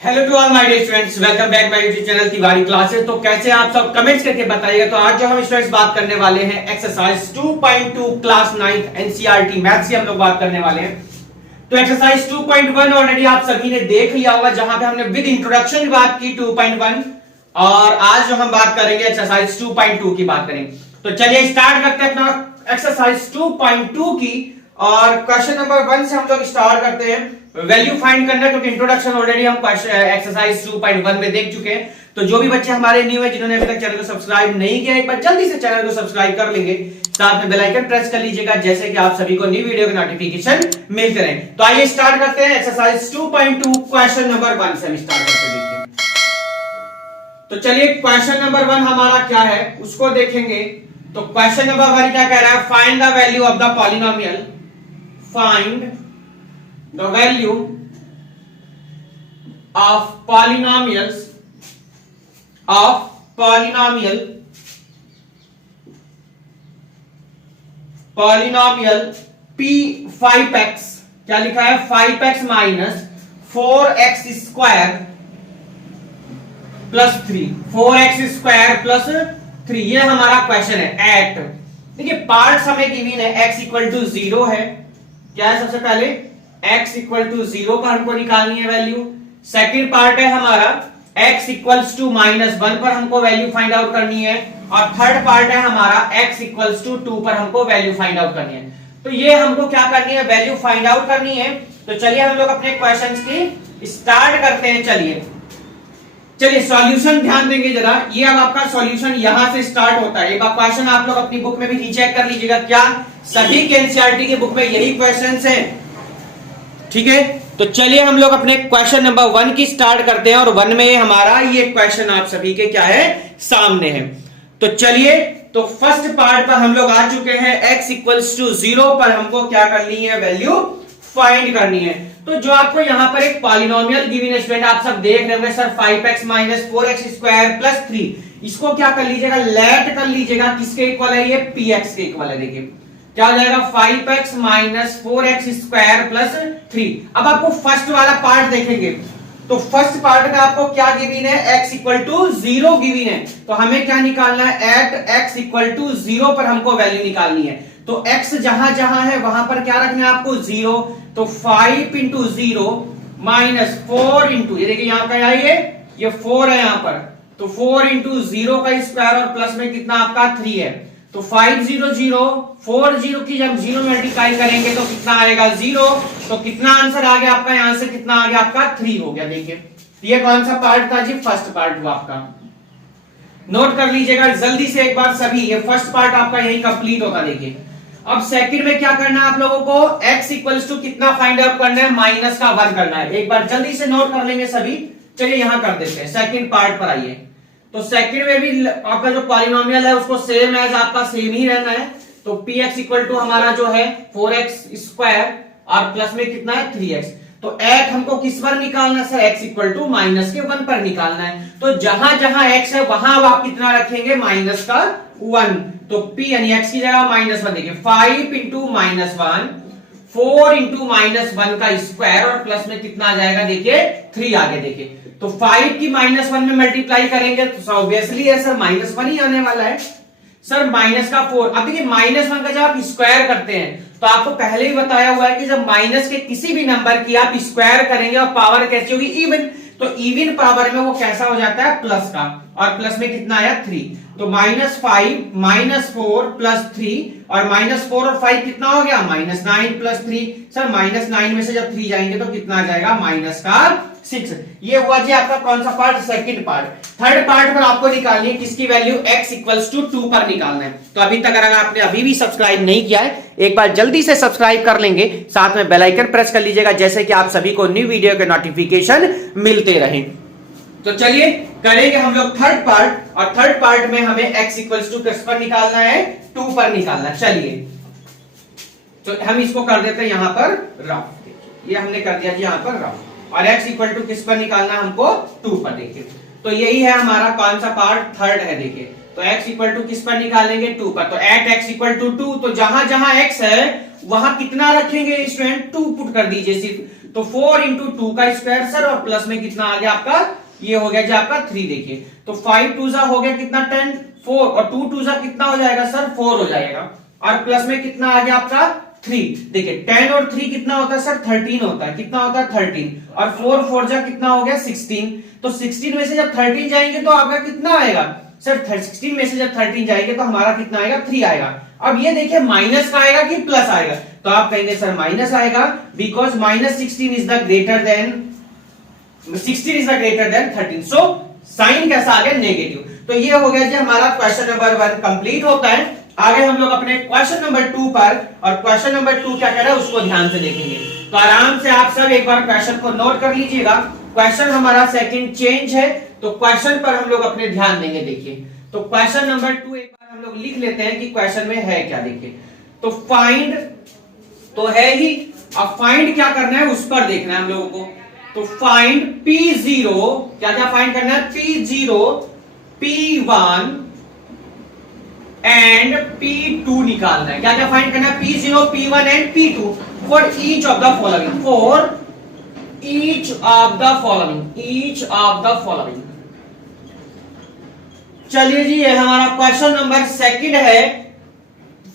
Hello to all my dear students, welcome back my YouTube channel Tiwari classes. तो कैसे आप सब कमेंट्स करके बताइएगा। तो आज जो हम स्टूडेंट्स बात करने वाले हैं एक्सरसाइज 2.2 क्लास 9 एनसीईआरटी मैथ्स की हम लोग बात करने वाले हैं। तो एक्सरसाइज 2.1 ऑलरेडी आप सभी ने देख लिया होगा, जहां पे हमने विद इंट्रोडक्शन की बात की 2.1, और आज जो हम बात करेंगे एक्सरसाइज 2.2 की बात करेंगे। तो चलिए स्टार्ट करते हैं अपना एक्सरसाइज 2.2 की, और क्वेश्चन नंबर 1 से हम लोग स्टार्ट करते हैं। वैल्यू फाइंड करना, क्योंकि इंट्रोडक्शन ऑलरेडी हम एक्सरसाइज 2.1 में देख चुके हैं। तो जो भी बच्चे हमारे न्यू है, जिन्होंने अभी तक चैनल को सब्सक्राइब नहीं किया, एक बार जल्दी से चैनल को सब्सक्राइब कर लेंगे, साथ में बेल आइकन प्रेस कर लीजिएगा, जैसे कि आप सभी को न्यू वीडियो के नोटिफिकेशन मिलते रहे। तो आइए स्टार्ट करते हैं एक्सरसाइज 2.2 क्वेश्चन नंबर 1 से हम स्टार्ट करते हैं। तो चलिए क्वेश्चन नंबर 1 हमारा क्या है उसको देखेंगे। तो क्वेश्चन नंबर 1 क्या कह रहा है, find the value of the polynomial, find the value of polynomial p5x, क्या लिखा है 5x minus 4x square plus 3, 4x square plus 3, ये हमारा क्वेश्चन है। एट, देखिए पार्ट्स हमें गिवन है, x इक्वल टू 0 है, क्या है सबसे पहले x इक्वल टू 0 पर हमको निकालनी है वैल्यू। सेकंड पार्ट है हमारा x इक्वल्स टू -1 पर हमको वैल्यू फाइंड आउट करनी है, और थर्ड पार्ट है हमारा x इक्वल्स टू 2 पर हमको वैल्यू फाइंड आउट करनी है। तो ये हमको क्या करनी है, वैल्यू फाइंड आउट करनी है। तो चलिए हम लोग अपने क्वेश्चंस की स्टार्ट करते हैं। चलिए सॉल्यूशन ध्यान देंगे जरा, ये अब आपका सॉल्यूशन यहां से स्टार्ट होता है। एक बार क्वेश्चन आप लोग अपनी बुक में भी रीचेक कर लीजिएगा, क्या सभी के एनसीईआरटी की बुक में यही क्वेश्चंस हैं, ठीक है। तो चलिए हम लोग अपने क्वेश्चन नंबर 1 की स्टार्ट करते हैं, और 1 में हमारा ये क्वेश्चन आप सभी के क्या है, सामने है। तो चलिए, तो फर्स्ट पार्ट पर हम लोग आ चुके हैं, x इक्वल्स टू 0 पर हमको क्या करनी है, वैल्यू फाइंड करनी है। तो जो आपको यहां पर एक पॉलिनोमियल गिवन है स्टूडेंट, आप सब देख रहे होंगे sir 5x minus 4x square plus 3, इसको क्या कर लीजिएगा, लेट कर लीजिएगा, किसके इक्वल है, ये px के इक्वल है। देखिए क्या हो जाएगा, 5x minus 4x square plus 3। अब आपको फर्स्ट वाला पार्ट देखेंगे, तो फर्स्ट पार्ट में आपको क्या गिवन है, x इक्वल टू 0 गिवन है। तो हमें क्या निकालना है, एट x इक्वल टू 0 पर हमको वैल्यू निकालनी है। तो x जहां जहां है वहां पर क्या रखना है आपको, 0। तो 5 इंटू 0 माइनस 4 इंटू, ये देखिए यहां का ये 4 है यहां पर, तो 4 इंटू 0 का स्क्वायर और प्लस में कितना आपका 3 है। तो 5 0 0 4 0 की जब 0 मल्टीप्लाई करेंगे तो कितना आएगा, 0। तो कितना आंसर आ गया आपका, यहां से कितना आ गया आपका, 3 हो गया। देखिए ये कौन सा पार्ट था जी, फर्स्ट पार्ट हुआ आपका। नोट कर लीजिएगा जल्दी से एक बार सभी, ये फर्स्ट पार्ट आपका यही कंप्लीट होगा। देखिए अब सेकंड में क्या करना है आप लोगों को, x इक्वल्स टू कितना फाइंड आउट करना है, -1 करना है। एक बार जल्दी से नोट कर लेंगे सभी। चलिए यहां कर देते हैं, सेकंड पार्ट पर आइए। तो सेकंड में भी आपका जो पॉलिनोमियल है उसको सेम एज आपका सेम ही रहना है। तो px इक्वल टू हमारा जो है 4x स्क्वायर और प्लस में कितना है 3x। तो एट हमको किस पर निकालना है सर, x इक्वल टू -1 पर निकालना है। तो जहां जहां x है वहां आप कितना रखेंगे, -1। तो p यानी x की जगह -1, देखिए 5 इंटू -1, 4 इंटू -1 का स्क्वायर और प्लस में कितना आ जाएगा, देखिए 3 आगे। देखिए तो 5 की -1 में मल्टीप्लाई करेंगे तो ऑब्वियसली है सर -1 ही आने वाला है सर, माइनस का 4। अब देखिए -1 का जब आप स्क्वायर करते हैं, तो आपको पहले ही बताया हुआ है कि जब माइनस के किसी भी नंबर की आप स्क्वायर करेंगे और पावर कैसी होगी, इवन। तो इवन पावर में वो कैसा हो जाता है, प्लस का, और प्लस में कितना आया 3। तो -5 -4 प्लस 3, और -4 और 5 कितना हो गया, -9 प्लस 3। सर -9 में से जब 3 जाएंगे तो कितना आ जाएगा, -6। ये हुआ जी आपका कौन सा part, second part. Third part पर आपको निकालनी है किसकी वैल्यू, x इक्वल्स टू 2 पर निकालना है। तो अभी तक अगर आपने अभी भी सब्सक्राइब नहीं किया है, एक बार जल्दी से सब्सक्राइब कर लेंगे, साथ में बेल आइकन प्रेस कर लीजिएगा, जैसे कि आप सभी को न्यू वीडियो के नोटिफिकेशन मिलते रहें। तो चलिए करेंगे हम लोग थर्ड पार्ट, और थर्ड पार्ट में हमें x इक्वल्स टू किस पर निकालना है, 2 पर निकालना। चलिए तो हम इसको कर देते हैं यहां पर रफ, ये हमने कर दिया जी यहां पर रफ, और x इक्वल टू किस पर निकालना हमको, 2 पर। देखिए तो यही है हमारा कौन सा पार्ट, थर्ड है। देखिए तो x इक्वल टू किस पर निकालेंगे, 2 पर। तो एट x इक्वल टू 2, तो जहां जहां x है वहां कितना रखेंगे स्टूडेंट, 2 पुट कर दीजिए सिर्फ, तो 4 इंटू 2 का स्क्वायर सर, और प्लस में कितना आ गया आपका, ये हो गया जी आपका 3 देखिए, तो 5 2 जा हो गया कितना 10, 4 और 2 2 जा कितना हो जाएगा सर 4 हो जाएगा, और प्लस में कितना आ गया आपका 3। देखिए 10 और 3 कितना होता है सर 13 होता है, कितना होता है 13, और 4 4 जा कितना हो गया 16, तो 16 में से जब 13 जाएंगे तो आपका कितना आएगा सर, 16 में से जब 13 जाएंगे तो हमारा कितना आएगा 3 आएगा। अब ये देखिए माइनस का आएगा कि प्लस आएगा, तो आप कहेंगे सर माइनस आएगा, because minus 16 is the greater than 13, so sine कैसा आ गया नेगेटिव। तो ये हो गया जी हमारा क्वेश्चन नंबर 1 कंप्लीट होता है। आगे हम लोग अपने क्वेश्चन नंबर 2 पर, और क्वेश्चन नंबर 2 क्या कह रहा है उसको ध्यान से देखेंगे। तो आराम से आप सब एक बार क्वेश्चन को नोट कर लीजिएगा। क्वेश्चन हमारा सेकंड चेंज है, तो क्वेश्चन पर हम लोग अपने ध्यान देंगे। देखिए तो क्वेश्चन नंबर 2 एक बार हम लोग लिख लेते हैं कि क्वेश्चन में है क्या। देखिए तो फाइंड तो है ही, अब फाइंड क्या करना है उस पर देखना है हम लोगों को। तो फाइंड P0, क्या क्या फाइंड करना है, P0, P1 एंड P2 निकालना है। क्या क्या फाइंड करना है, P0, P1 and P2 for each of the following, for each of the following, each of the following. चलिए जी ये हमारा क्वेश्चन नंबर सेकंड है,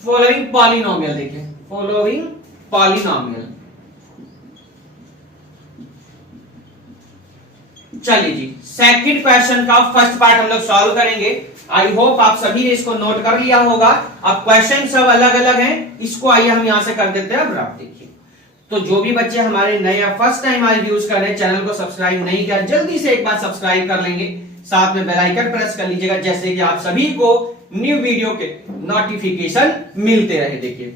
फॉलोइंग पॉलिनोमियल। देखिए फॉलोइंग पॉलिनोमियल। चलिए जी सेकंड क्वेश्चन का फर्स्ट पार्ट हम लोग सॉल्व करेंगे। आई होप आप सभी ने इसको नोट कर लिया होगा। अब क्वेश्चन सब अलग अलग हैं, इसको आइए हम यहां से कर देते हैं। अब आप देखिए, तो जो भी बच्चे हमारे नए फर्स्ट टाइम आज यूज कर रहे हैं, चैनल को सब्सक्राइब नहीं किया, जल्दी से एक बार सब्सक्राइब कर लेंगे, साथ में बेल आइकन प्रेस कर लीजिएगा, जैसे कि आप सभी को न्यू वीडियो के नोटिफिकेशन मिलते रहे। देखिए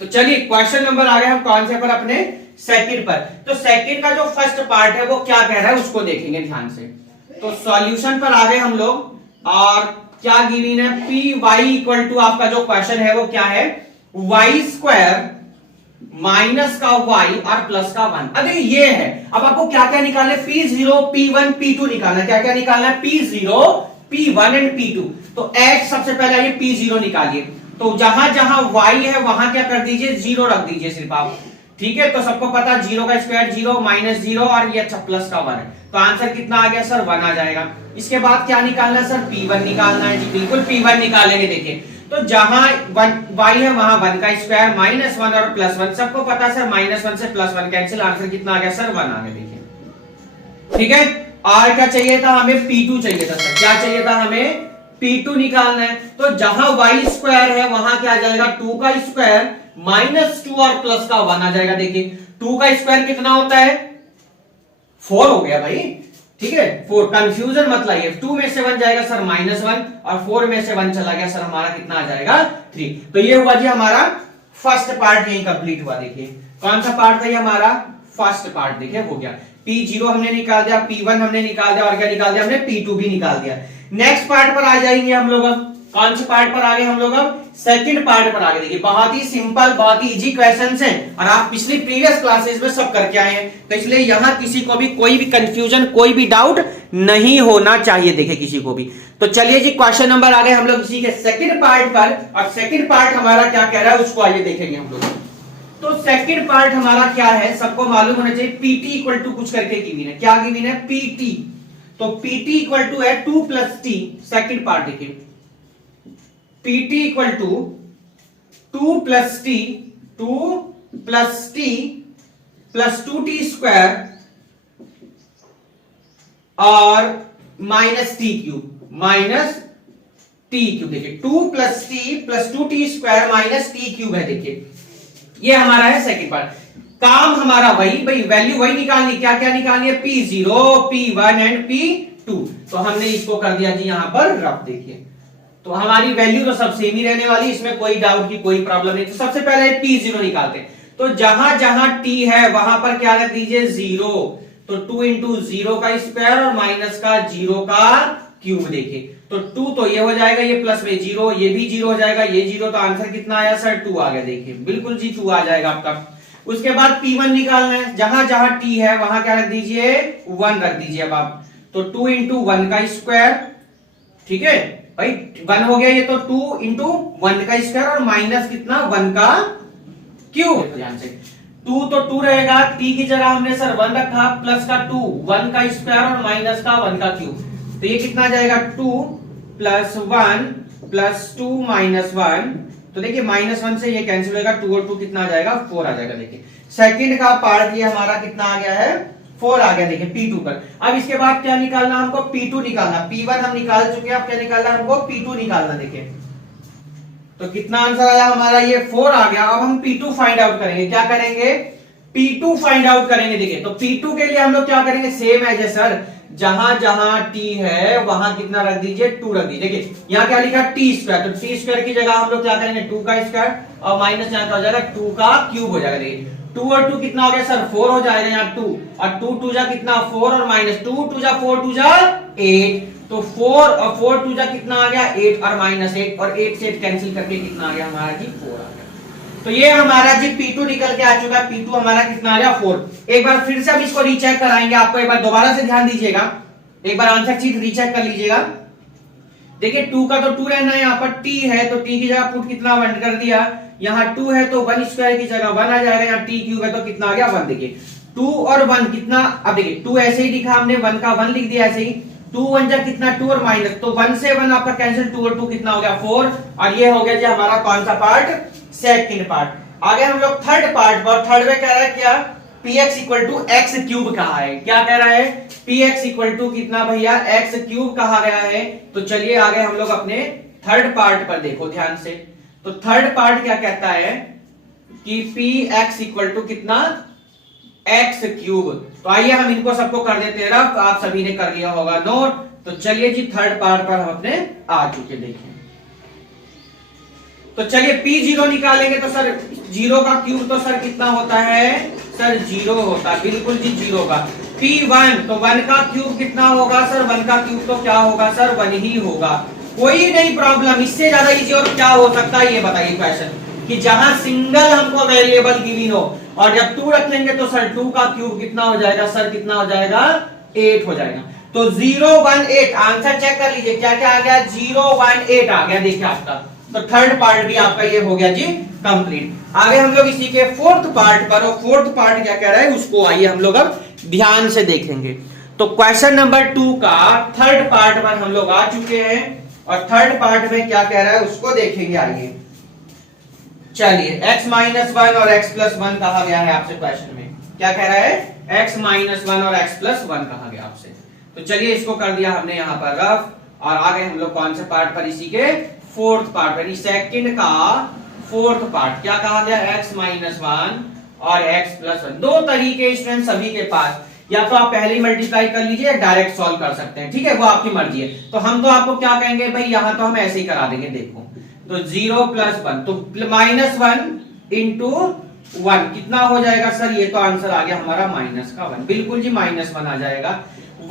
तो चलिए क्वेश्चन नंबर आ गया हम कौन से पर, अपने सेकंड पर। तो सेकंड का जो फर्स्ट पार्ट है वो क्या कह रहा है उसको देखेंगे ध्यान से। तो सॉल्यूशन पर आ गए हम लोग, और क्या गिवन है, पी वाई इक्वल टू, आपका जो क्वेश्चन है वो क्या है, वाई स्क्वायर माइनस का वाई और प्लस का 1। अरे ये है, अब आपको क्या क्या निकालना है, P0, P1, P2 निकालना है। क्या क्या निकालना है, P0, P1 एंड P2। तो x सबसे पहले ये P0 निकालिए, तो जहां जहां y है वहां क्या कर दीजिए 0 रख दीजिए सिर्फ आप, ठीक है। तो सबको पता 0 का स्क्वायर 0, माइनस 0 और ये प्लस का 1 है, तो आंसर कितना आ गया सर 1 आ जाएगा। इसके बाद क्या निकालना है सर, P1 निकालना है जी, बिल्कुल P1 निकालेंगे। देखिए तो जहां y है वहां 1 का स्क्वायर, माइनस 1 और प्लस 1, सबको पता सर माइनस 1 से प्लस 1 कैंसिल, आंसर कितना आ गया सर 1 आ गया। देखिए ठीक है, और क्या चाहिए था हमें, P2 चाहिए था सर, क्या चाहिए था हमें, P2 निकालना है। तो जहां y स्क्वायर है वहां क्या आ जाएगा, 2 का स्क्वायर माइनस 2 और प्लस का 1 आ जाएगा। देखिए 2 का स्क्वायर कितना होता है, 4 हो गया भाई, ठीक है 4, कंफ्यूजन मत लाइए। 2 में से 1 जाएगा सर माइनस 1, और 4 में से 1 चला गया सर, हमारा कितना आ जाएगा 3। तो ये हुआ जी हमारा फर्स्ट पार्ट, यही कंप्लीट हुआ। देखिए कौन सा पार्ट था ये हमारा, फर्स्ट पार्ट। देखिए हो गया, P0 हमने निकाल दिया, P1 हमने निकाल दिया, और क्या निकाल दिया हमने, P2 भी निकाल दिया। नेक्स्ट पार्ट पर आ जाएंगे हम लोग। अब कौन से पार्ट पर आ गए हम लोग, अब सेकंड पार्ट पर आ गए। देखिए बहुत ही सिंपल, बहुत ही इजी क्वेश्चंस हैं, और आप पिछली प्रीवियस क्लासेस में सब करके आए हैं, तो इसलिए यहां किसी को भी कोई भी कंफ्यूजन, कोई भी डाउट नहीं होना चाहिए। देखिए किसी को भी। तो चलिए जी क्वेश्चन नंबर आ गए हम लोग इसी के सेकंड पार्ट पर, और सेकंड पार्ट हमारा क्या कह रहा है उसको आइए देखेंगे हम लोग। तो सेकंड पार्ट हमारा क्या है, सबको मालूम होना चाहिए, PT इक्वल टू कुछ करके गिवन है। क्या गिवन है, PT। तो PT इक्वल टू है 2 प्लस t। सेकंड पार्ट देखिए, PT equal to 2 plus t, 2 plus t plus 2t square और minus t cube, minus t cube. देखिए 2 प्लस t प्लस 2t स्क्वायर माइनस t क्यूब है। देखिए ये हमारा है सेकंड पार्ट। काम हमारा वही भाई, वैल्यू वही निकालनी। क्या क्या निकालनी है, P0, P1 एंड P2। तो हमने इसको कर दिया जी यहां पर रफ। देखिए तो हमारी वैल्यू तो सब सेम ही रहने वाली, इसमें कोई डाउट की कोई प्रॉब्लम नहीं। तो सबसे पहले P0 निकालते हैं। तो जहां जहां t है वहां पर क्या रख दीजिए 0। तो 2 इंटू 0 का स्क्वायर और माइनस का 0 का क्यूब। देखिए तो 2 तो ये हो जाएगा, ये प्लस में 0, ये भी 0 हो जाएगा, ये 0, तो आंसर कितना आया सर 2 आ गया। देखिए बिल्कुल जी 2 आ जाएगा आपका। उसके बाद P1 निकालना है, जहां जहां t है वहां क्या रख दीजिए 1 रख दीजिए अब आप। तो 2 इंटू 1 का स्क्वायर, ठीक है भाई 1 हो गया ये, तो 2 इंटू 1 का स्क्वायर और माइनस कितना 1 का क्यूब। ध्यान से 2 तो 2 रहेगा, t की जगह हमने सर 1 रखा, प्लस का 2 1 का स्क्वायर और माइनस का 1 का क्यूब, तो ये कितना जाएगा 2 प्लस 1 प्लस 2 माइनस 1, तो देखिए माइनस 1 से ये कैंसिल होगा, 2 और 2 कितना आ जाएगा 4 आ जाएगा। देखिए सेकंड का पार्ट ये हमारा कितना आ गया है 4 आ गया। देखिए P2 पर। अब इसके बाद क्या निकालना हमको, P2 निकालना। P1 हम निकाल चुके हैं, अब क्या निकालना हमको P2 निकालना। देखिए तो कितना आंसर आया हमारा, ये 4 आ गया। अब हम P2 फाइंड आउट करेंगे। क्या करेंगे, P2 फाइंड आउट करेंगे। देखिए तो P2 के लिए हम लोग क्या करेंगे, सेम एज है सर, जहां जहां t है वहां कितना रख दीजिए 2 रख दीजिए। देखिए यहाँ क्या लिखा t स्क्वायर, तो t स्क्वायर की जगह हम लोग क्या करेंगे 2 का स्क्वायर और माइनस यहाँ क्या हो जाएगा 2 का क्यूब हो जाएगा। देखिए 2 और 2 कितना हो गया सर 4 हो जाएगा यहाँ 2 और 2 2 जा कितना 4 और माइनस 2 2 जा 4 2 जा 8, तो 4 और 4 2 जा कितना आ गया 8 और माइनस 8 और 8 से 8 कैंसिल करके कितना आ गया हमारा जी 4 आ गया। तो ये हमारा जी P2 निकल के आ चुका है। P2 हमारा कितना आ गया 4। एक बार फिर से हम इसको रीचेक कराएंगे, आपको एक बार दोबारा से ध्यान दीजिएगा, एक बार आंसर शीट रीचेक कर लीजिएगा। देखिए 2 का तो 2 रहना है, यहाँ पर t है तो t की जगह पुट कितना 1 कर दिया, यहाँ 2 है तो 1 स्क्वायर की जगह 1 आ जाएगा, यहाँ t क्यूब है तो कितना आ गया 1। देखिए 2 और 1 कितना, अब देखिए 2 ऐसे ही लिखा हमने, 1 का 1 लिख दिया ऐसे ही, 2 1 जा कितना 2 और माइनस, तो 1 से 1 आपका कैंसिल, 2 और 2 कितना हो गया 4, और ये हो गया जी हमारा कौन सा पार्ट, सेकंड पार्ट। आगे हम लोग थर्ड पार्ट पर, थर्ड में कह रहा है क्या, px equal to x cube कहा है। क्या कह रहा है, px इक्वल टू कितना भैया एक्स क्यूब कहा गया है। तो चलिए आगे हम लोग अपने थर्ड पार्ट पर देखो ध्यान से। तो थर्ड पार्ट क्या कहता है कि px इक्वल टू कितना एक्स क्यूब। तो आइए हम इनको सबको कर देते हैं रफ, आप सभी ने कर लिया होगा नोट। तो चलिए जी थर्ड पार्ट पर हम अपने आ चुके, देखें तो चलिए p0 निकालेंगे तो सर 0 का क्यूब तो सर कितना होता है सर 0 होता है, बिल्कुल जी 0 का। p1 तो 1 का क्यूब कितना होगा सर, 1 का क्यूब तो क्या होगा सर 1 ही होगा। कोई नहीं प्रॉब्लम, इससे ज्यादा इजी और क्या हो सकता है ये बताइए क्वेश्चन, कि जहां सिंगल हमको वेरिएबल गिवन हो और जब 2 रख लेंगे तो सर 2 का क्यूब कितना हो जाएगा सर, कितना हो जाएगा 8 हो जाएगा। तो 0 1 8 आंसर चेक कर लीजिए, क्या क्या आ गया 0 1 8 आ गया। देखिए आपका तो थर्ड पार्ट भी आपका ये हो गया जी कंप्लीट। आगे हम लोग इसी के फोर्थ पार्ट पर, और फोर्थ पार्ट क्या कह रहा है उसको आइए हम लोग अब ध्यान से देखेंगे। तो क्वेश्चन नंबर 2 का थर्ड पार्ट पर हम लोग आ चुके हैं और थर्ड पार्ट में क्या कह रहा है उसको देखेंगे। आइए चलिए x माइनस 1 और x प्लस 1 कहा गया है आपसे क्वेश्चन में, क्या कह रहा है x माइनस 1 और x प्लस 1 कहा गया आपसे। तो चलिए इसको कर दिया हमने यहाँ पर रफ, और आगे हम लोग कौन से पार्ट पर, इसी के फोर्थ पार्ट पर, सेकंड का फोर्थ पार्ट क्या कहा गया x माइनस 1 और x प्लस 1। दो तरीके स्टूडेंट सभी के पास, या तो आप पहले ही मल्टीप्लाई कर लीजिए या डायरेक्ट सॉल्व कर सकते हैं, ठीक है वो आपकी मर्जी है। तो हम तो आपको क्या कहेंगे भाई, यहां तो हम ऐसे ही करा देंगे। देखो तो 0 प्लस 1 तो माइनस 1 इंटू 1 कितना हो जाएगा सर, ये तो आंसर आ गया हमारा माइनस का 1, बिल्कुल जी माइनस 1 आ जाएगा।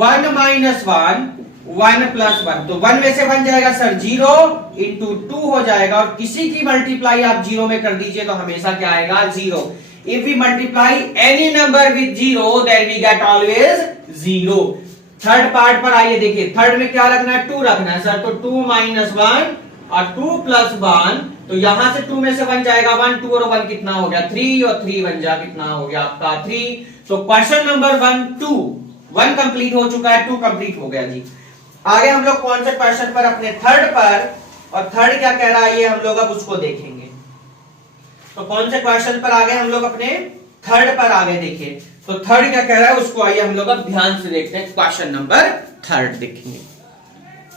1 माइनस 1 1 प्लस 1 तो 1 में से 1 जाएगा सर 0 इंटू 2 हो जाएगा, और किसी की मल्टीप्लाई आप 0 में कर दीजिए तो हमेशा क्या आएगा 0। If we multiply any number with 0 then we get always 0। Third part पर आइए देखिए, थर्ड में क्या रखना है 2 रखना है सर, तो 2 माइनस 1 और 2 प्लस 1, तो यहां से 2 में से 1 जाएगा 1, 2 और 1 कितना हो गया 3, और 3 1 जा कितना हो गया आपका 3। तो क्वेश्चन नंबर 1 कंप्लीट हो चुका है, 2 कंप्लीट हो गया जी। आगे हम लोग कौन से क्वेश्चन पर, अपने थर्ड पर, और थर्ड क्या कह रहा है ये हम लोग अब उसको देखेंगे। तो कौन से क्वेश्चन पर आगे हम लोग अपने थर्ड पर आगे देखिए। तो थर्ड क्या कह रहा है उसको आइए हम लोग अब ध्यान से देखते हैं, क्वेश्चन नंबर थर्ड देखेंगे।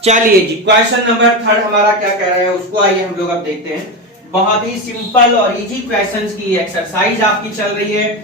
चलिए जी क्वेश्चन नंबर थर्ड हमारा क्या कह रहा है उसको आइए हम लोग अब देखते हैं। बहुत ही सिंपल और इजी क्वेश्चंस की एक्सरसाइज आपकी चल रही है।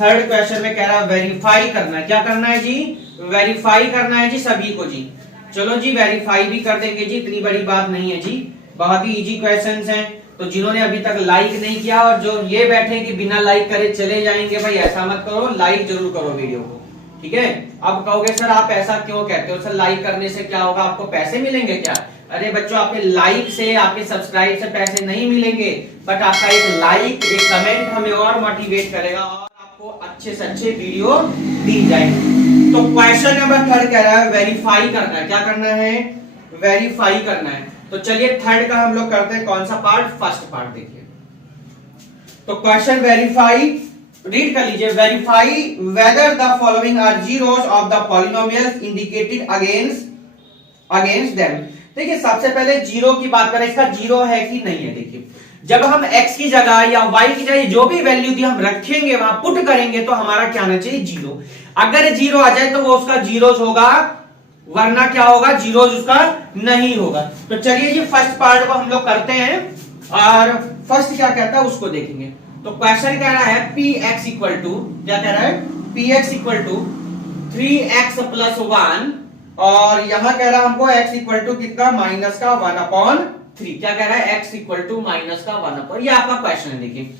थर्ड क्वेश्चन में कह रहा है वेरीफाई करना है, क्या करना है जी वेरीफाई करना है जी सभी को जी। चलो जी वेरीफाई भी कर देंगे जी, इतनी बड़ी बात नहीं है जी, बहुत ही इजी क्वेश्चंस हैं। तो जिन्होंने अभी तक लाइक नहीं किया और जो ये बैठे कि बिना लाइक करे चले जाएंगे, भाई ऐसा मत करो, लाइक जरूर करो वीडियो को, ठीक है। अब कहोगे सर आप ऐसा क्यों कहते हो, सर लाइक करने से क्या होगा, आपको पैसे मिलेंगे क्या। अरे बच्चों आपके लाइक से, आपके सब्सक्राइब से पैसे नहीं मिलेंगे, बट आपका एक लाइक, एक कमेंट हमें और मोटिवेट करेगा और आपको अच्छे से अच्छे वीडियो दी जाएंगे। तो क्वेश्चन नंबर थर्ड कह रहा है वेरीफाई करना है, क्या करना है वेरीफाई करना है। तो चलिए थर्ड का हम लोग करते हैं कौन सा पार्ट, फर्स्ट पार्ट देखिए। तो क्वेश्चन वेरीफाई, रीड कर लीजिए, verify whether the following are zeros of the polynomials indicated against them. देखिए सबसे पहले जीरो की बात करें, इसका जीरो है कि नहीं है। देखिए जब हम x की जगह या y की जगह जो भी वैल्यू दी हम रखेंगे वहां पुट करेंगे तो हमारा क्या आना चाहिए, जीरो। अगर जीरो आ जाए तो वो उसका जीरोस होगा, वरना क्या होगा, जीरोस उसका नहीं होगा। तो चलिए जी फर्स्ट पार्ट को हम लोग करते हैं और फर्स्ट क्या कहता है उसको देखेंगे। तो क्वेश्चन कह रहा है पी एक्स इक्वल टू, क्या कह रहा है, p x equal to 3x plus 1 और यहां कह रहा है हमको x इक्वल टू कितना, माइनस का 1/3। क्या कह रहा है, x इक्वल टू माइनस का 1/, ये आपका क्वेश्चन है। देखिए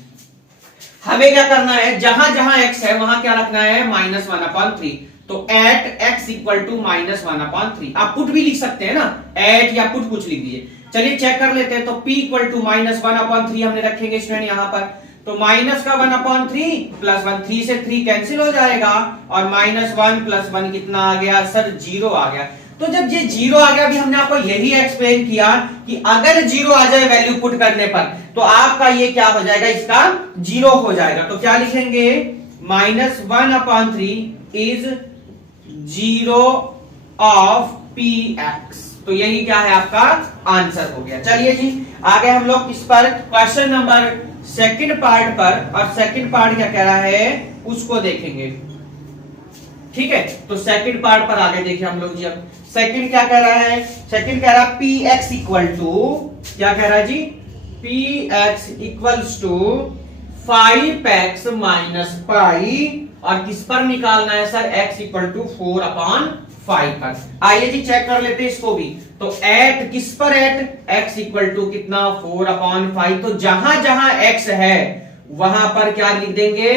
हमें क्या करना है, जहां जहां x है वहां क्या रखना है, माइनस 1/3। तो at x equal to minus 1/3, आप पुट भी लिख सकते हैं ना, एट या पुट कुछ लिख दीजिए। चलिए चेक कर लेते हैं। तो p इक्वल टू माइनस 1/3 हमने रखेंगे स्टूडेंट यहां पर, तो माइनस का 1/3 प्लस 1, 3 से 3 कैंसिल हो जाएगा और माइनस 1 प्लस 1 कितना आ गया सर, जीरो आ गया। तो जब ये जीरो आ गया, अभी हमने आपको यही एक्सप्लेन किया कि अगर जीरो आ जाए वैल्यू पुट करने पर तो आपका ये क्या हो जाएगा, इसका जीरो हो जाएगा। तो क्या लिखेंगे, minus 1/3 is zero of p x. तो यही क्या है आपका आंसर हो गया। चलिए जी आगे हम लोग इस पर क्वेश्चन नंबर सेकंड पार्ट पर, और सेकंड पार्ट क्या कह रहा है उसको देखेंगे। ठीक है, तो सेकंड पार्ट पर आगे देखिए हम लोग जी। अब सेकंड क्या कह रहा है, सेकंड कह रहा है पी एक्स इक्वल टू, क्या कह रहा है जी, P x equals to 5x minus pi, और किस पर निकालना है सर, x इक्वल टू 4/5 पर। आइए जी चेक कर लेते हैं इसको भी। तो एट किस पर, एट x इक्वल टू कितना, 4/5। तो जहां जहां x है वहां पर क्या लिख देंगे,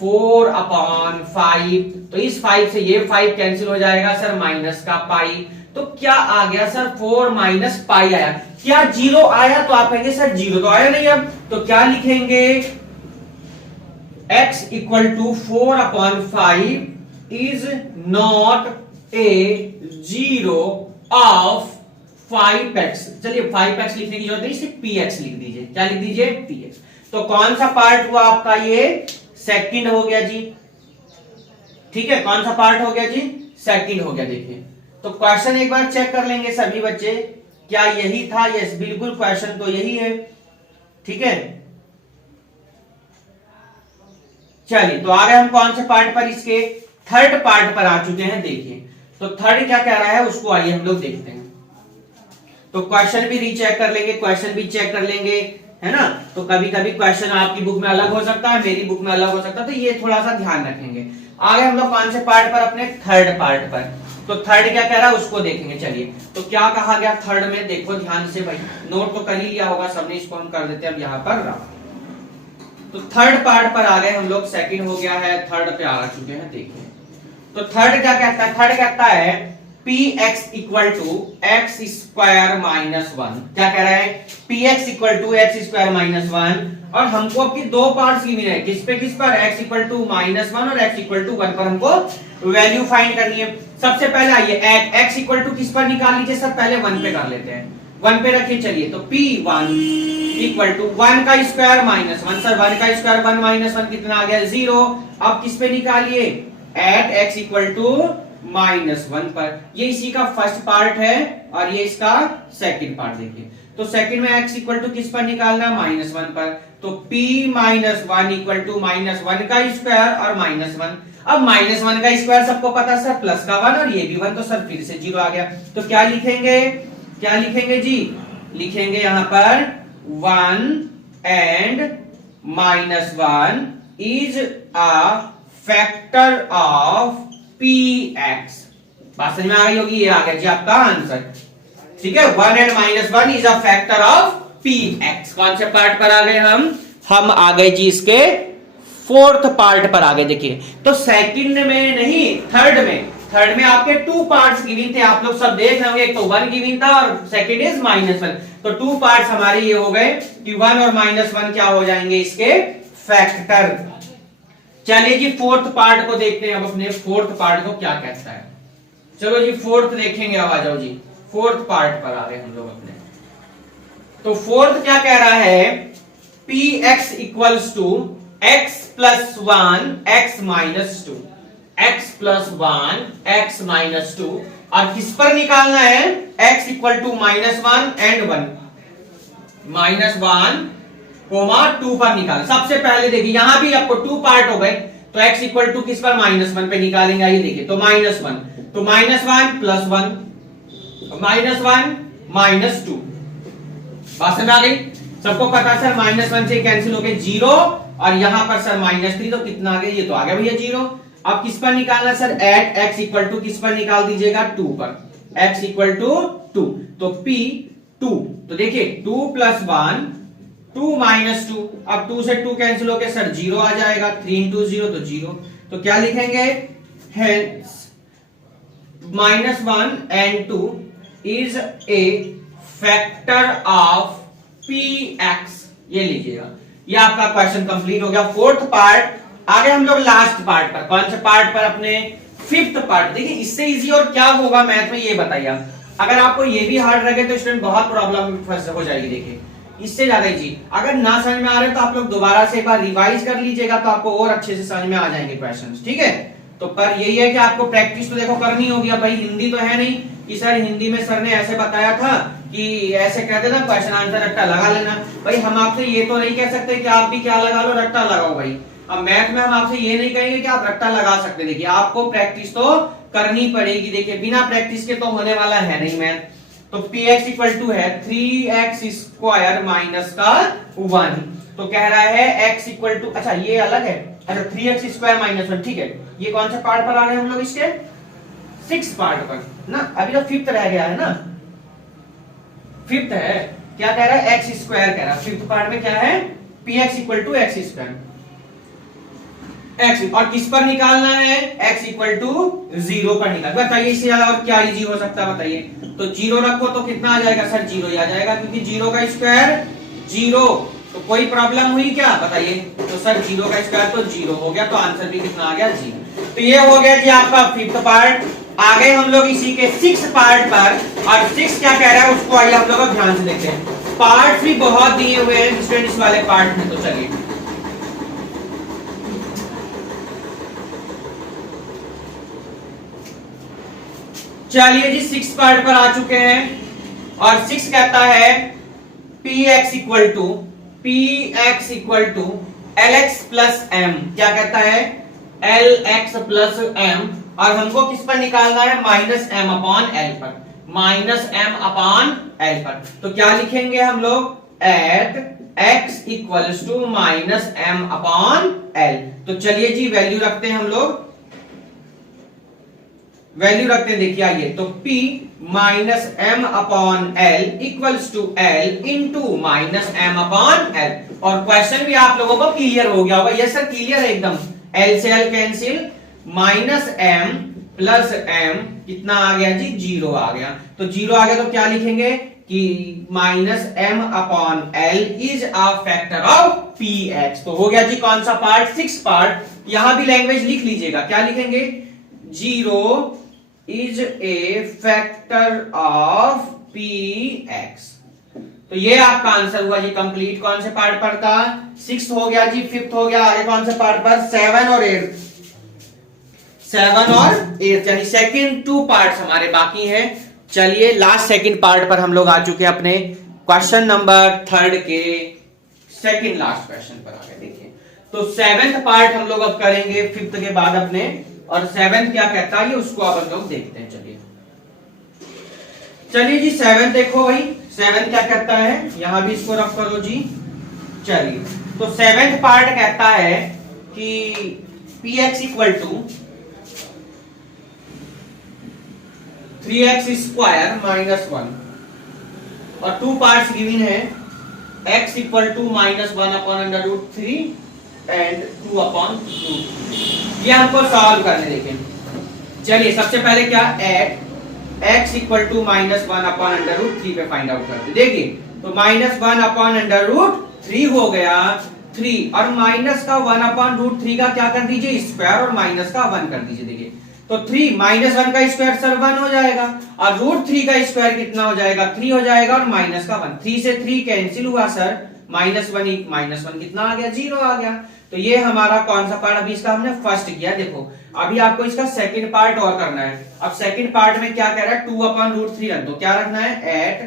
4/5। तो इस 5 से ये 5 कैंसिल हो जाएगा सर, माइनस का पाई। तो क्या आ गया सर, 4 माइनस पाई आया। क्या जीरो आया, तो आप कहेंगे सर जीरो तो आया नहीं। अब तो क्या लिखेंगे, x equal to 4/5 is not a zero of 5x। चलिए 5x लिखने की जरूरत नहीं, सिर्फ px लिख दीजिए। क्या लिख दीजिए, px। तो कौन सा पार्ट हुआ आपका, ये सेकंड हो गया जी। ठीक है, कौन सा पार्ट हो गया जी, सेकंड हो गया। देखिए तो क्वेश्चन एक बार चेक कर लेंगे सभी बच्चे, क्या यही था, यस बिल्कुल क्वेश्चन तो यही है। ठीक है, चलिए तो आगे हम कौन से पार्ट पर, इसके थर्ड पार्ट पर आ चुके हैं। देखिए तो थर्ड क्या कह रहा है उसको आइए हम लोग देखते हैं। तो क्वेश्चन भी रीचेक कर लेंगे, क्वेश्चन भी चेक कर लेंगे, है ना। तो कभी कभी क्वेश्चन आपकी बुक में अलग हो सकता है, मेरी बुक में अलग हो सकता है, तो ये थोड़ा सा ध्यान रखेंगे। आगे हम लोग कौन से पार्ट पर, अपने थर्ड पार्ट पर। तो थर्ड क्या कह रहा है उसको देखेंगे। चलिए तो क्या कहा गया थर्ड में, देखो ध्यान से भाई, नोट तो कर ही लिया होगा सबने, इसको हम कर देते हैं अब यहाँ पर। तो थर्ड पार्ट पर आ गए हम लोग, सेकंड हो गया है, थर्ड पे आ चुके हैं। देखिए तो थर्ड क्या कहता है, थर्ड कहता है p x equal to x square minus 1। क्या कह रहा है, p x equal to x square minus 1, और हमको आपकी दो पार्ट्स गिवन है, किस पे, किस पर, एक्स इक्वल टू माइनस 1 और एक्स इक्वल टू 1 पर हमको वैल्यू फाइंड करनी है। सबसे पहले आइए एक्स इक्वल टू किस पर निकाल लीजिए सर, पहले 1 पे कर लेते हैं, 1 पे रखिए। चलिए तो P1 इक्वल टू 1 का स्क्वायर माइनस 1, सर 1 का स्क्वायर 1 माइनस 1 कितना आ गया, 0। अब किस पे निकालिए, at x equal to minus 1 पर। ये इसी का फर्स्ट पार्ट है और ये इसका सेकंड पार्ट। देखिए तो सेकंड में x इक्वल टू किस पर निकालना, माइनस 1 पर। तो p minus 1 equal to minus 1 का स्क्वायर और माइनस 1। अब माइनस 1 का स्क्वायर सबको पता है सर, प्लस का 1 और ये भी 1, तो सर फिर से 0 आ गया। तो क्या लिखेंगे, क्या लिखेंगे जी, लिखेंगे यहां पर 1 and minus 1 is a factor of px। बात समझ में आ गई होगी, ये आ गया जी आपका आंसर। ठीक है, 1 and minus 1 is a factor of px। कौन से पार्ट पर आ गए हम आ गए जी इसके फोर्थ पार्ट पर आ गए। देखिए तो सेकंड में नहीं, थर्ड में आपके 2 पार्ट्स गिवन थे, आप लोग सब देख रहे होंगे, एक तो 1 गिवन था और सेकंड इज माइनस 1। तो 2 पार्ट्स हमारे ये हो गए कि 1 और माइनस 1 क्या हो जाएंगे, इसके फैक्टर। चलिए जी फोर्थ पार्ट को देखते हैं, अब अपने फोर्थ पार्ट को क्या कहता है। चलो जी फोर्थ देखेंगे, अब आ जाओ जी फोर्थ पार्ट पर आ रहे हम लोग अपने। तो फोर्थ क्या कह रहा है, p x equals to x plus one x minus two, x plus one x minus two, और किस पर निकालना है, x equal to minus one and one, minus one comma two पर निकाल। सबसे पहले देखिए यहां भी आपको टू पार्ट हो गए, तो x इक्वल टू किस पर, माइनस वन पे निकालेंगे। आइए देखिए, तो माइनस वन, तो minus one plus one, minus one minus two, बात समझ आ गई। सबको पता सर माइनस वन से कैंसिल हो गए जीरो, और यहां पर सर माइनस थ्री, तो कितना आ गया, ये तो आ गया भैया जीरो। अब किस पर निकालना sir, at x equal to किस पर निकाल दीजिएगा, टू पर, x इक्वल टू टू, तो p टू, तो देखिए two plus one two minus two, अब टू से टू कैंसिल होके सर जीरो आ जाएगा, थ्री इंटू जीरो तो जीरो, तो क्या लिखेंगे, hence minus one and two is a factor of p x, ये लीजिएगा। ये आपका क्वेश्चन कंप्लीट हो गया, फोर्थ पार्ट। आगे हम लोग लास्ट पार्ट पर, कौन से पार्ट पर, अपने फिफ्थ पार्ट। देखिए इससे इजी और क्या होगा मैथ में, ये बताइए। अगर आपको ये भी हार्ड लगे तो स्टूडेंट बहुत प्रॉब्लम फंस हो जाएगी। देखिए इससे ज्यादा इजी, अगर ना समझ में आ रहे तो आप लोग दोबारा से एक बार रिवाइज कर लीजिएगा, तो आपको और अच्छे से समझ में आ जाएंगे क्वेश्चंस, ठीक है। तो पर यही है कि आपको प्रैक्टिस तो देखो करनी होगी। अब भाई हिंदी तो है नहीं कि सर हिंदी में सर ने ऐसे बताया था कि ऐसे कहते ना क्वेश्चन आंसर रट्टा लगा लेना। भाई हम आपसे ये तो नहीं कह सकते कि आप भी क्या लगा लो, रट्टा लगाओ भाई। अब मैथ में हम आपसे ये नहीं कहेंगे कि आप रट्टा लगा सकते। देखिए आपको प्रैक्टिस तो करनी पड़ेगी। देखिए बिना प्रैक्टिस के तो होने वाला है नहीं मैथ। तो पी एक्स इक्वल टू है थ्री एक्स स्क्वायर माइनस का वन, तो कह रहा है x इक्वल टू, अच्छा ये अलग है, अच्छा three x square minus one, ठीक है। ये कौन सा पार्ट पर आ रहे हैं हम लोग, इसके सिक्स पार्ट पर ना, अभी तो फिफ्थ रह गया है ना, फिफ्थ है। क्या कह रहा है, एक्स स्क्वायर कह रहा है। फिफ्थ पार्ट में क्या है, p x equal to x square, x, और किस पर निकालना है, x इक्वल टू जीरो पर निकाल। बताइए इससे ज्यादा और क्या इजी हो सकता है, बताइए। तो जीरो रखो तो कितना आ जाएगा सर, जीरो ही आ जाएगा, क्योंकि जीरो का स्क्वायर जीरो। तो कोई प्रॉब्लम हुई क्या, बताइए। तो सर जीरो का स्क्वायर तो जीरो हो गया, तो आंसर भी कितना आ गया, जीरो। तो ये हो गया जी आपका फिफ्थ पार्ट। आगे हम लोग इसी के सिक्स पार्ट पर, और सिक्स क्या कह रहा है उसको आइए हम लोग ध्यान से देखते हैं। पार्ट भी बहुत दिए हुए हैं स्टूडेंट इस वाले पार्ट में, तो चलिए चलिए जी सिक्स पार्ट पर आ चुके हैं। और सिक्स कहता है p x equal to l x plus m. क्या कहता है, एल एक्स प्लस एम, और हमको किस पर निकालना है, माइनस एम अपॉन एल पर, माइनस एम अपॉन एल पर। तो क्या लिखेंगे हम लोग, at x equals to minus m upon l. तो चलिए जी वैल्यू रखते हैं हम लोग, वैल्यू रखते हैं। देखिए आइए, तो P minus m upon l equals to l into minus m upon l. और क्वेश्चन भी आप लोगों को क्लियर हो गया होगा, यस सर क्लियर है एकदम। एल से l cancel, minus m plus m कितना आ गया जी, जीरो आ गया। तो जीरो आ गया तो क्या लिखेंगे कि minus m upon l is a factor of p x. तो हो गया जी कौन सा पार्ट, सिक्स पार्ट। यहां भी लैंग्वेज लिख लीजिएगा, क्या लिखेंगे, zero is a factor of p x. तो ये आपका आंसर हुआ जी कंप्लीट। कौन से पार्ट पर था, सिक्स हो गया जी, फिफ्थ हो गया। आगे कौन से पार्ट पर, सेवन और एट, सेवन और एट, यानी सेकंड टू पार्ट्स हमारे बाकी हैं। चलिए लास्ट सेकंड पार्ट पर हम लोग आ चुके हैं, अपने क्वेश्चन नंबर थर्ड के सेकंड लास्ट क्वेश्चन पर आ गए। देखिए तो सेवेंथ पार्ट हम लोग अब करेंगे फिफ्थ के बाद अपने, और सेवेंथ क्या कहता है उसको अब हम लोग देखते हैं। चलिए जी सेवेंथ देखो भाई, सेवेंथ क्या कहता है, यहां भी इसको रख करो जी। चलिए तो सेवेंथ पार्ट कहता है कि p x equal to three x square minus one, और टू पार्ट्स गिवन है, x equal to minus one upon under root three and two upon root. ये हमको सॉल्व करने देखें। चलिए सबसे पहले क्या, at x equal to minus one upon under root three पे फाइंड आउट करते। देखिए तो minus one upon under root three हो गया, थ्री, और माइनस का वन अपॉन रूट थ्री का क्या कर दीजिए, स्क्वायर, और माइनस का वन कर दीजिए। देखिए तो थ्री माइनस वन का स्क्वायर सर वन हो जाएगा, और रूट थ्री का स्क्वायर कितना हो जाएगा, थ्री हो जाएगा, और माइनस का वन, थ्री से थ्री कैंसिल हुआ सर, -1 कितना आ गया, 0 आ गया। तो ये हमारा कौन सा पार्ट, अभी इसका हमने फर्स्ट किया। देखो अभी आपको इसका सेकंड पार्ट और करना है। अब सेकंड पार्ट में क्या कह रहा है, 2/√3 रख दो। क्या रखना है, एट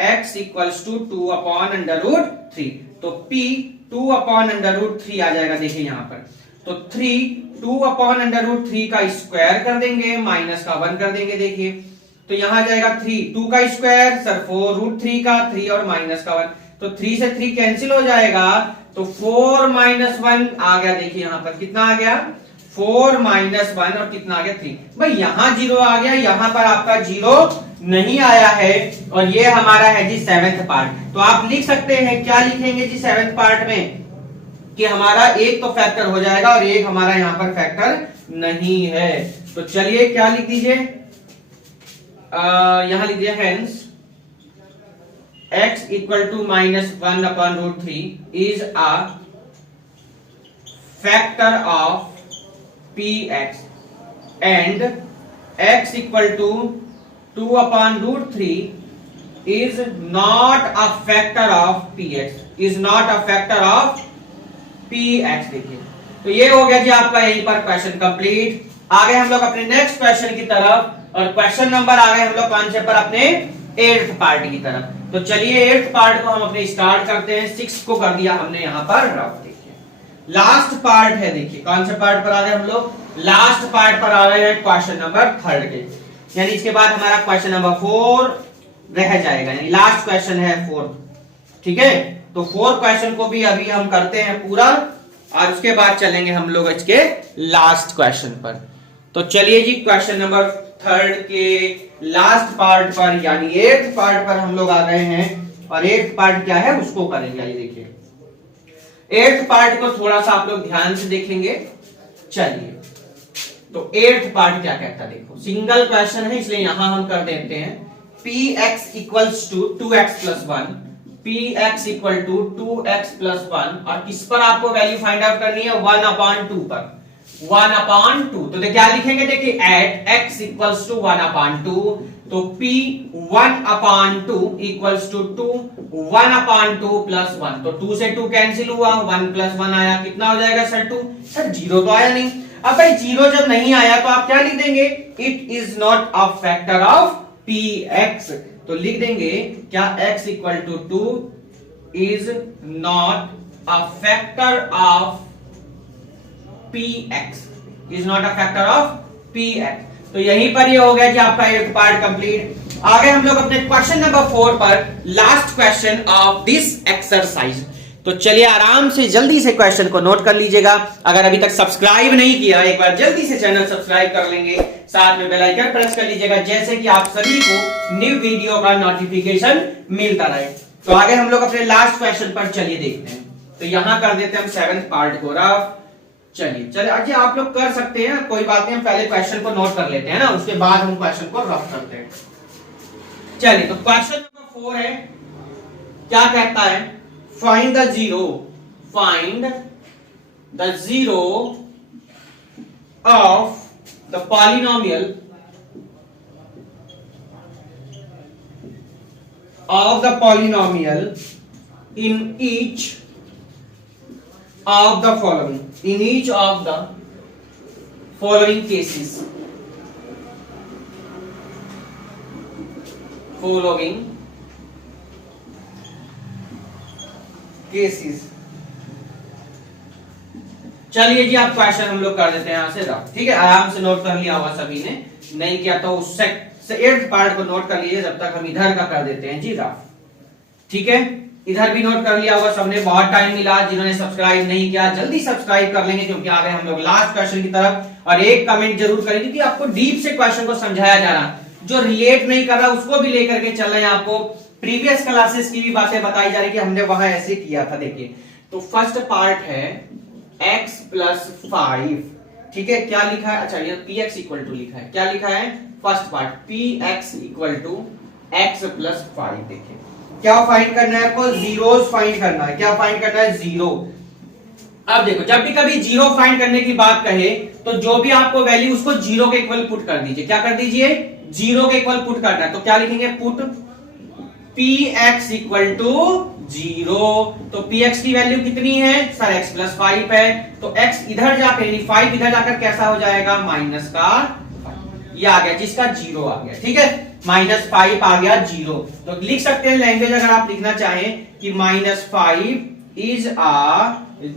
x इक्वल्स टू 2/√3। तो p 2/√3 आ जाएगा। देखिए यहाँ पर तो 2/√3 का स्क्वायर कर देंगे, माइनस का 1 कर देंगे। देखिए तो यहां जाएगा 2 का स्क्वायर सर 4√3 का 3 और माइनस का 1, तो 3 से 3 कैंसिल हो जाएगा, तो 4 - 1 आ गया। देखिए यहां पर कितना आ गया, 4 - 1 और कितना आ गया 3। भाई यहां 0 आ गया, यहां पर आपका 0 नहीं आया है। और ये हमारा है जी 7th पार्ट। तो आप लिख सकते हैं, क्या लिखेंगे जी 7th पार्ट में, कि हमारा एक तो फैक्टर हो जाएगा और एक हमारा यहां पर फैक्टर नहीं है। तो चलिए क्या लिख दीजिए, यहां लीजिए hence x equal to -1/√3 is a factor of px and x equal to 2/√3 is not a factor of px, is not a factor of px। देखिए तो ये हो गया जी आपका यहीं पर क्वेश्चन कंप्लीट। आगे हम लोग अपने नेक्स्ट क्वेश्चन की तरफ, और क्वेश्चन नंबर आ गए हम लोग कौन से पर, अपने 8th पार्ट की तरफ। तो चलिए 8th पार्ट को हम अपने स्टार्ट करते हैं। 6 को कर दिया हमने यहां पर रफ। देखिए लास्ट पार्ट है, देखिए कौन से पार्ट पर आ गए हम लोग, लास्ट पार्ट पर आ गए हैं क्वेश्चन नंबर 3 के, यानी इसके बाद हमारा क्वेश्चन नंबर 4 रह जाएगा, यानी लास्ट क्वेश्चन है 4। ठीक है, तो 4 क्वेश्चन को भी अभी हम करते हैं पूरा, और उसके बाद चलेंगे हम लोग इसके लास्ट क्वेश्चन पर। तो चलिए जी क्वेश्चन नंबर 3 के लास्ट पार्ट पर, यानी 8th पार्ट पर हम लोग आ गए हैं। और 8th पार्ट क्या है उसको करेंगे। आइए देखिए 8th पार्ट को थोड़ा सा आप लोग ध्यान से देखेंगे। चलिए तो 8th पार्ट क्या कहता है, देखो सिंगल क्वेश्चन है इसलिए यहां हम कर देते हैं px equals to 2x + 1, px equal to 2x + 1, और किस पर आपको वैल्यू फाइंड आउट करनी है, 1/2 पर, 1/2। तो क्या लिखेंगे, देखिए एट x इक्वल्स टू 1/2, तो p 1/2 इक्वल्स टू 2, 1/2 + 1, तो 2 से 2 कैंसिल हुआ, 1 + 1 आया, कितना हो जाएगा सर 2। सर 0 तो आया नहीं। अब भाई 0 जब नहीं आया तो आप क्या लिख देंगे, it is not a factor of px। तो लिख देंगे क्या, x equal to 2 is not a factor of px, is not a factor of px। तो यहीं पर ये हो गया जी आपका एक पार्ट कंप्लीट। आगे हम लोग अपने क्वेश्चन नंबर 4 पर, last question of this exercise. तो चलिए आराम से जल्दी से क्वेश्चन को नोट कर लीजिएगा। अगर अभी तक सब्सक्राइब नहीं किया, एक बार जल्दी से चैनल सब्सक्राइब कर लेंगे, साथ में बेल आइकन प्रेस कर लीजिएगा, जैसे कि आप सभी को न्यू वीडियो का नोटिफिकेशन मिलता रहे। तो आगे हम लोग अपने लास्ट क्वेश्चन पर चलिए देखते हैं। तो यहां कर देते हैं हम 7th पार्ट को रफ। चलिए अच्छा आप लोग कर सकते हैं, कोई बात नहीं, हम पहले क्वेश्चन को नोट कर लेते हैं ना, उसके बाद हम क्वेश्चन को रफ करते हैं। चलिए तो क्वेश्चन नंबर 4 है, क्या कहता है, find the zero of the polynomial in each of the following cases। चलिए जी आप क्वेश्चन हम लोग कर देते हैं यहां से रफ। ठीक है, आराम से नोट कर लिया होगा सभी ने, नहीं किया तो उस 8th पार्ट को नोट कर लीजिए, जब तक हम इधर का कर देते हैं जी रफ। ठीक है, इधर भी नोट कर लिया होगा सबने, बहुत टाइम मिला। जिन्होंने सब्सक्राइब नहीं किया जल्दी सब्सक्राइब कर लेंगे, क्योंकि आ गए हम लोग लास्ट क्वेश्चन की तरफ। और एक कमेंट जरूर करें, क्योंकि आपको डीप से क्वेश्चन को समझाया जा रहा, जो रिलेट नहीं कर रहा उसको भी लेकर के चल रहे हैं। आपको प्रीवियस क्लासेस की भी बातें बताई जा रही कि हमने वहां ऐसे किया था। देखिए तो फर्स्ट पार्ट है x + 5। ठीक है, क्या लिखा है, अच्छा ये px इक्वल टू लिखा है, क्या लिखा है first part, px equal to x + 5। देखिए क्या फाइंड करना है आपको, जीरोस फाइंड करना है। क्या फाइंड करना है, जीरो। अब देखो जब भी कभी जीरो फाइंड करने की बात कहे तो जो भी आपको वैल्यू उसको जीरो के इक्वल पुट कर दीजिए। क्या कर दीजिए, जीरो के इक्वल पुट करना है। तो क्या लिखेंगे, पुट px इक्वल टू 0। तो px की वैल्यू कितनी है सर x प्लस 5 है, तो x इधर जाकर यानी 5 इधर जाकर कैसा हो जाएगा माइनस का, ये आ गया जिसका 0 आ गया, ठीक है, -5 आ गया 0। तो लिख सकते हैं लैंग्वेज अगर आप लिखना चाहें कि -5 इज अ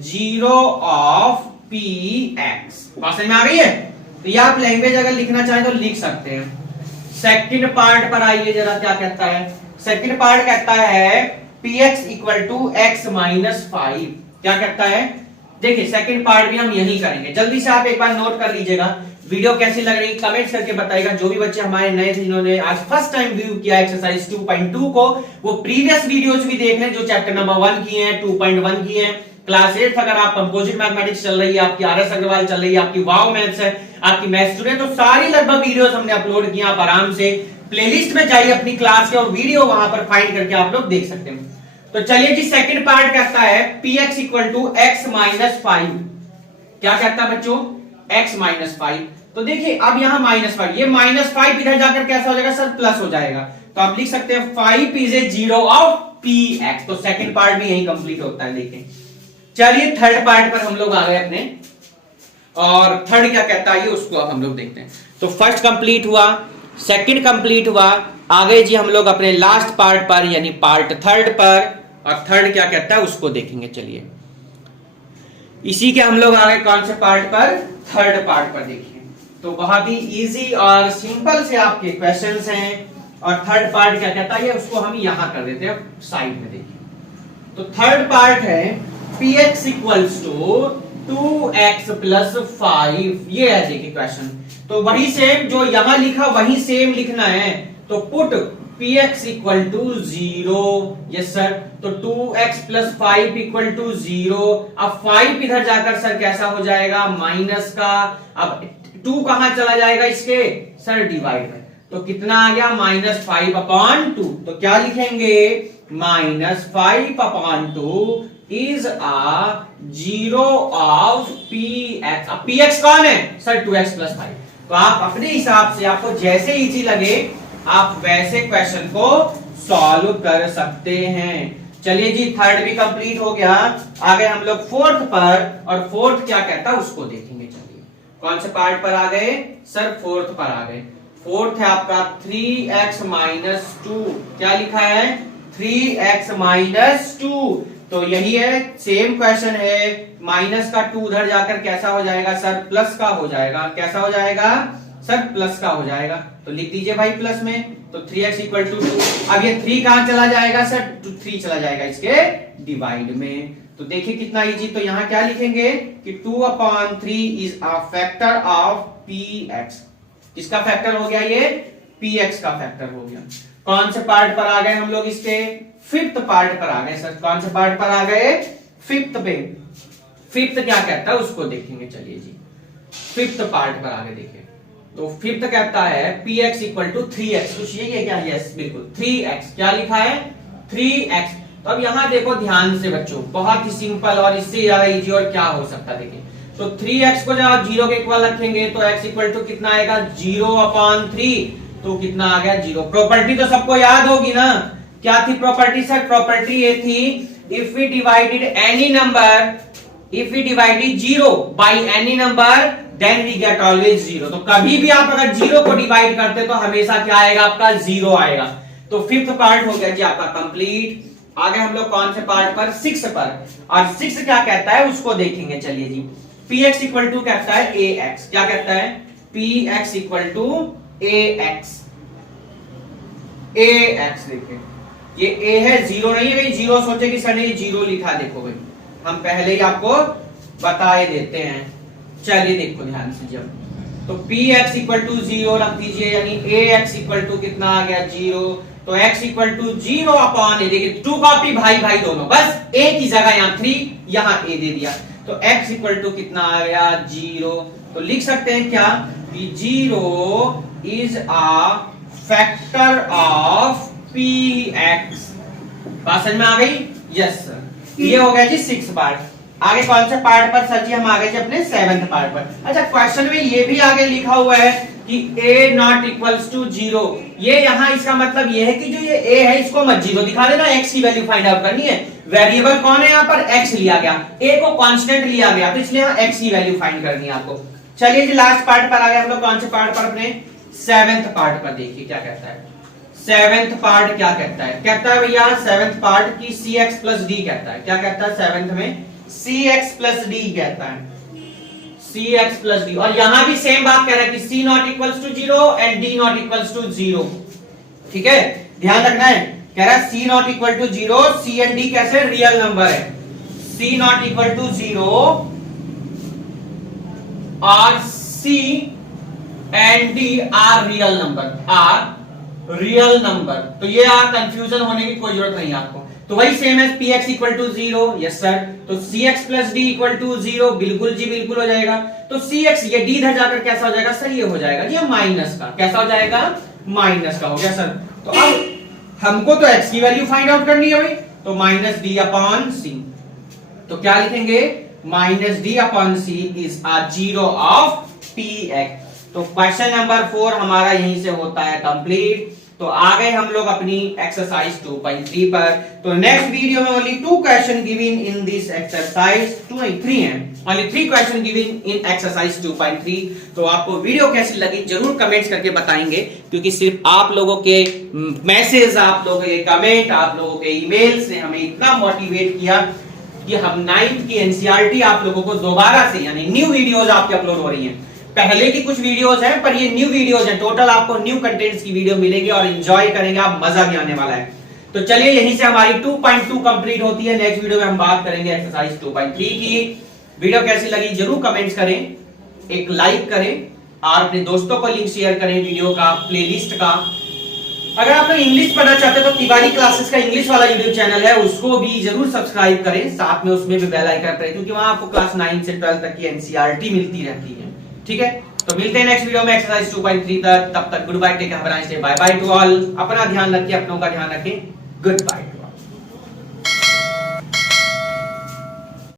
0 ऑफ px। बात समझ में आ गई है? तो ये आप लैंग्वेज अगर लिखना चाहें तो लिख सकते हैं। सेकंड पार्ट पर आइए जरा, क्या कहता है सेकंड पार्ट? कहता है px equal to x minus 5। क्या कहता है? देखिए सेकंड पार्ट भी हम यही करेंगे, जल्दी से आप एक बार नोट कर लीजिएगा। वीडियो कैसी लग रही कमेंट्स करके बताइएगा। जो भी बच्चे हमारे नए थे जिन्होंने आज फर्स्ट टाइम व्यू किया एक्सरसाइज 2.2 को, वो प्रीवियस वीडियोस भी देख लें जो चैप्टर नंबर 1 की हैं, 2.1 की हैं। क्लास 8 अगर आप कंपोजिट मैथमेटिक्स चल रही है, आपकी आरएस अग्रवाल चल रही है, आपकी वाव मैथ्स है, आपकी मैथ्स स्टूडेंट, तो सारी लगभग वीडियोस हमने अपलोड किया। आप आराम से प्लेलिस्ट में जाइए अपनी क्लास के और वीडियो वहां पर फाइंड करके आप लोग देख सकते हैं। तो चलिए जी, सेकंड पार्ट कहता है px equal to x minus 5। क्या कहता है बच्चों? x minus 5। तो देखिए अब यहां -5, ये -5 इधर जाकर कैसा हो जाएगा सर? प्लस हो जाएगा। तो आप लिख सकते हैं 5 इज ए 0 ऑफ px। तो सेकंड पार्ट भी यही कंप्लीट होता है। देखिए चलिए थर्ड पार्ट पर हम लोग आ गए अपने, और थर्ड क्या कहता है ये उसको अब हम लोग देखते हैं। तो फर्स्ट कंप्लीट हुआ, सेकंड कंप्लीट हुआ, आ गए जी हम लोग अपने लास्ट पार्ट पर यानी पार्ट थर्ड पर, और थर्ड क्या कहता है उसको देखेंगे। चलिए इसी के हम लोग आ गए कौन से पार्ट पर? थर्ड पार्ट पर। देखिए तो बहुत ही इजी और सिंपल से आपके क्वेश्चंस हैं, और थर्ड पार्ट क्या कहता है उसको हम यहां कर देते हैं साइड में। देखिए तो थर्ड पार्ट है px equals to 2x plus 5। ये है देखिए क्वेश्चन। तो वही सेम जो यहां लिखा वही सेम लिखना है। तो put px equal to 0। Yes sir. तो 2x प्लस 5 इक्वल टू 0। अब 5 इधर जाकर सर कैसा हो जाएगा? माइनस का। अब 2 कहां चला जाएगा इसके? सर डिवाइड में। तो कितना आ गया? -5/2। तो क्या लिखेंगे? -5/2 इज अ 0 ऑफ px। अब px कौन है सर? 2x plus 5। तो आप अपने हिसाब से आपको जैसे इजी लगे आप वैसे क्वेश्चन को सॉल्व कर सकते हैं। चलिए जी थर्ड भी कंप्लीट हो गया, आ गए हम लोग फोर्थ पर, और फोर्थ क्या कहता है उसको देखेंगे। चलिए कौन से पार्ट पर आ गए सर? फोर्थ पर आ गए। फोर्थ है आपका 3x माइनस 2। क्या लिखा है? 3x minus 2। तो यही है, सेम क्वेश्चन है। माइनस का 2 उधर जाकर कैसा हो जाएगा सर? प्लस का हो जाएगा। कैसा हो जाएगा सर? प्लस का हो जाएगा। तो लिख दीजिए भाई प्लस में। तो 3x इक्वल टू 2। अब ये 3 कहां चला जाएगा सर? 3 चला जाएगा इसके डिवाइड में। तो देखिए कितना इजी। तो यहां क्या लिखेंगे कि 2/3 is a factor of px। किसका फैक्टर हो गया? ये px का फैक्टर हो गया। कौन से पार्ट पर आ गए हम लोग? इसके फिफ्थ पार्ट पर आ गए सर। कौन से पार्ट पर आ गए? फिफ्थ पे। फिफ्थ क्या कहता है उसको देखेंगे। चलिए जी फिफ्थ पार्ट पर आ गए। देखिए तो फिफ्थ कहता है px इक्वल टू 3x। कुछ यही है क्या? यस बिल्कुल 3x। क्या लिखा है? 3x। तो अब यहां देखो ध्यान से बच्चों, बहुत ही सिंपल और इससे ज्यादा इजी और क्या हो सकता है। देखिए तो 3x को जब आप 0 के इक्वल रखेंगे तो x इक्वल टू कितना आएगा? 0/3। तो कितना आ गया? 0। प्रॉपर्टी तो सबको याद होगी ना? क्या थी प्रॉपर्टी सर? प्रॉपर्टी ये थी if we divided any number, if we divided 0 by any number then we get always 0। तो कभी भी आप अगर 0 को डिवाइड करते तो हमेशा क्या आएगा? आपका 0 आएगा। तो फिफ्थ पार्ट हो गया जी आपका कंप्लीट। आगे हम लोग कौन से पार्ट पर? 6 पर। और 6 क्या कहता है उसको देखेंगे। चलिए जी px इक्वल टू कहता है ax। क्या कहता है? px equal to ax। ax देखिए ये a है, 0 नहीं है। कहीं 0 सोचे कि सर ने 0 लिखा। देखो भाई हम पहले ही आपको बता ही देते हैं। चलिए देखो ध्यान से, जब तो px इक्वल टू 0 रख दीजिए, यानी ax इक्वल टू कितना आ गया? 0। तो x इक्वल टू 0/a। देखिए 2 कॉपी भाई भाई दोनों, बस a की जगह यहाँ 3, यहाँ a दे दिया। तो x इक्वल टू कितना आ गया? 0। तो लिख सकते हैं क्या कि 0 is a factor of px। बात समझ में आ गई? Yes sir. ये हो गया जी 6 पार्ट। आगे कौन से पार्ट पर सर जी? हम आ गए जी अपने 7th पार्ट पर। अच्छा क्वेश्चन में ये भी आगे लिखा हुआ है कि a नॉट इक्वल्स टू 0। ये यहां इसका मतलब ये है कि जो ये a है इसको मत 0 दिखा देना, x की वैल्यू फाइंड आउट करनी है। वेरिएबल कौन है यहाँ पर, x लिया गया, a को कांस्टेंट लिया गया, तो इसलिए यहाँ x की वैल्यू फाइंड करनी है आपको। चलिए जी लास्ट पार्ट पर आ गए हम लोग। कौन से पार्ट पर, अपने 7th पार्ट पर। देखिए क्या कहता है 7th पार्ट, क्या कहता है, कहता है भैया 7th पार्ट की cx प्लस d कहता है। क्या कहता है 7th में, cx प्लस d कहता है, cx प्लस d। और यहां भी सेम बात कह रहा है कि c not equals to 0 and d not equals to 0। ठीक है, ध्यान रखना है, कह रहा है c not equal to 0, c and d कैसे रियल नंबर है, c नॉट इक्वल टू 0 और c and d are real number, are real number. तो ये कंफ्यूजन होने की कोई जरूरत नहीं है आपको। तो वही सेम है px equal to 0, yes sir, तो cx plus d equal to 0, बिल्कुल जी बिल्कुल हो जाएगा। तो cx ये d इधर जाकर कैसा हो जाएगा सर, ये हो जाएगा ये माइनस का, कैसा हो जाएगा माइनस का हो गया सर। तो अब हमको तो x की वैल्यू फाइंड आउट करनी है भाई, तो माइनस डी अपॉन सी। तो क्या लिखेंगे, minus d upon c is a 0 of px। तो क्वेश्चन नंबर 4 हमारा यहीं से होता है कंप्लीट। तो आ गए हम लोग अपनी एक्सरसाइज 2.3 पर। तो नेक्स्ट वीडियो में only 2 question given in this exercise, 3 हैं, only 3 question given in exercise 2.3। तो आपको वीडियो कैसी लगी जरूर कमेंट्स करके बताएंगे, क्योंकि सिर्फ आप लोगों के मैसेज, आप लोगों के कमेंट, आप लोगों के ईमेल से हमें इतना मोटिवेट किया कि हम 9th की एनसीईआरटी आप लोगों को दोबारा से, यानी न्यू वीडियोस आपके अपलोड हो रही हैं। पहले की कुछ वीडियोस हैं पर ये न्यू वीडियोस हैं, टोटल आपको न्यू कंटेंट्स की वीडियो मिलेगी और एंजॉय करेंगे आप, मजा भी आने वाला है। तो चलिए यहीं से हमारी 2.2 कंप्लीट होती है। नेक्स्ट वीडियो में हम बात करेंगे एक्सरसाइज 2.3 की। वीडियो कैसी लगी जरूर कमेंट्स करें, एक लाइक करें और अपने दोस्तों को लिंक शेयर करें वीडियो का, प्लेलिस्ट का। अगर आप लोग इंग्लिश पढ़ना चाहते हैं तो तिवारी क्लासेस का इंग्लिश वाला यूट्यूब चैनल है, उसको भी जरूर सब्सक्राइब करें, साथ में उसमें भी बेल आइकन करें, क्योंकि वहां आपको क्लास 9 से 12 तक की एनसीईआरटी मिलती रहती है। ठीक है, तो मिलते हैं नेक्स्ट वीडियो में एक्सरसाइज 2.3 तक। तब तक goodbye, take care, have a nice day, bye bye to all. अपना ध्यान रखिए, अपनों का ध्यान रखें, गुड बाय।